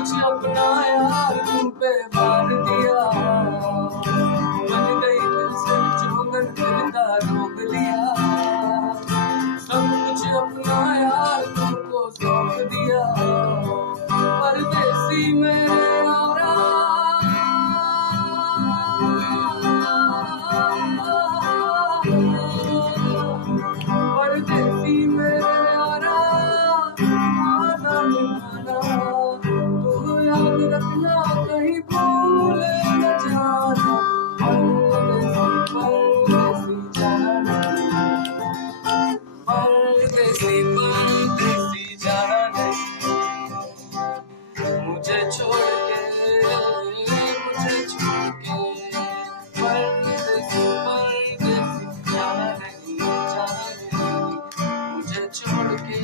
कुछ अपना यार तुम पे मार दिया, बन गई दिल से जोगन दिल का रोक लिया, सब कुछ अपना यार तुमको सौंप दिया। परदेसी मेरे यारा, परदेसी मेरे यारा, आना निभाना तू याद रखना, कहीं भूल न जाना। परदेसी जाना नहीं, परदेसी परदेसी जाना नहीं, मुझे छोड़ के, मुझे छोड़ के। परदेसी परदेसी जाना नहीं, जाना नहीं, मुझे छोड़ के।